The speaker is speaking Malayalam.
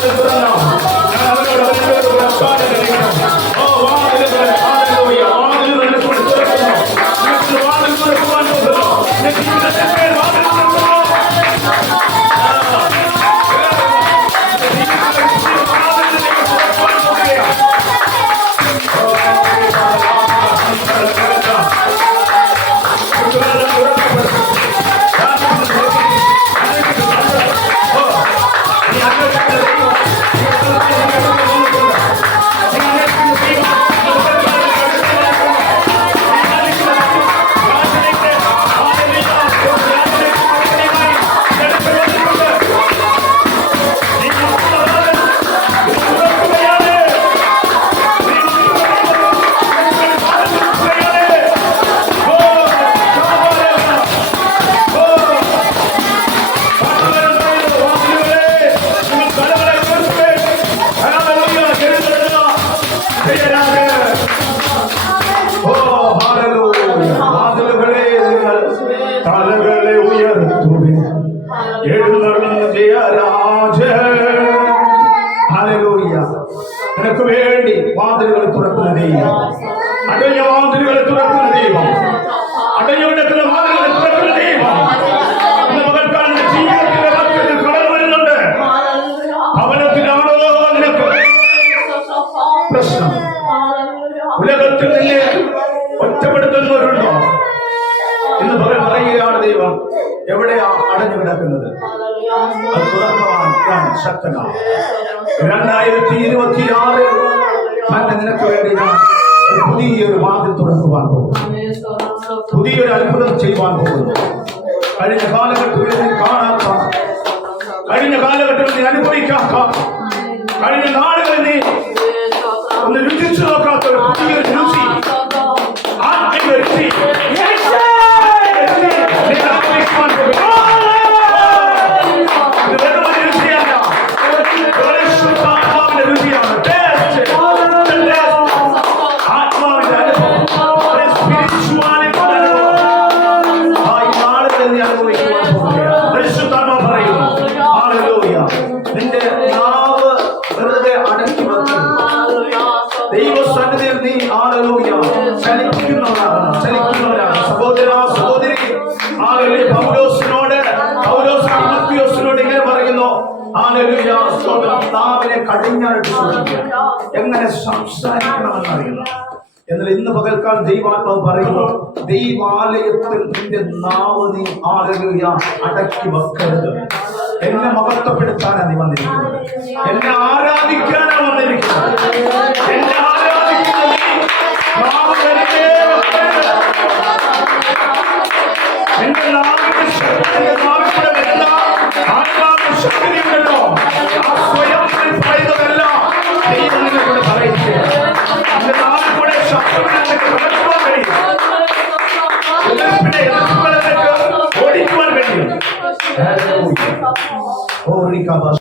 segurando não. അടഞ്ഞു വേണ്ടി വാതിലുകൾ തുറക്കുന്ന ദൈവം. ഇന്ന് പകൽ പറയുകയാണ് ദൈവം. എവിടെയാ അടഞ്ഞു കിടക്കുന്നത്? இரண்டாயிரத்தி இருபத்தி ஆறு அந்த நினைக்க வேண்டியதான் புதிய ஒரு மாதம் தொடங்குவார் புதிய ஒரு அற்புதம் செய்வார் கழிந்த காலகட்டத்தில் காணாதான் கழிந்த காலகட்டத்தில் அனுபவிக்காக പറയുന്നു. നിന്റെ നാവ് വെറുതെ അടക്കി വെക്കരുത്. ദൈവസന്നിധിയിൽ നീ ആലലൂയ ചലിക്കുന്നവരാണ് ചലിക്കുന്നവരാണ് സഹോദര സഹോദരി. ആളുകളെ പൗലോസിനോട് പൗലോസ് ഇങ്ങനെ പറയുന്നു. സ്തോത്രം. നാവിനെ എങ്ങനെ സംസാരിക്കണമെന്ന് അറിയുന്നു എന്നാൽ ഇന്ന് പകൽക്കാൽ ദൈവാത്മാവ് പറയുന്നു ദൈവാലയത്തിൽ നിന്റെ നാവ് നീ ആലലൂയ അടക്കി വെക്കരുത്. എന്നെ മഹത്വപ്പെടുത്താനാണ് നീ വന്നിരിക്കുന്നത്. എന്നെ ആരാധിക്കാനാണ് വന്നിരിക്കുന്നത്. എന്നെ ആരാധിക്കുന്ന നീ നാവ് വെറുതെ വെക്കരുത്. എന്റെ നാവിന്റെ ശക്തി, Hallelujah. Oh, Rika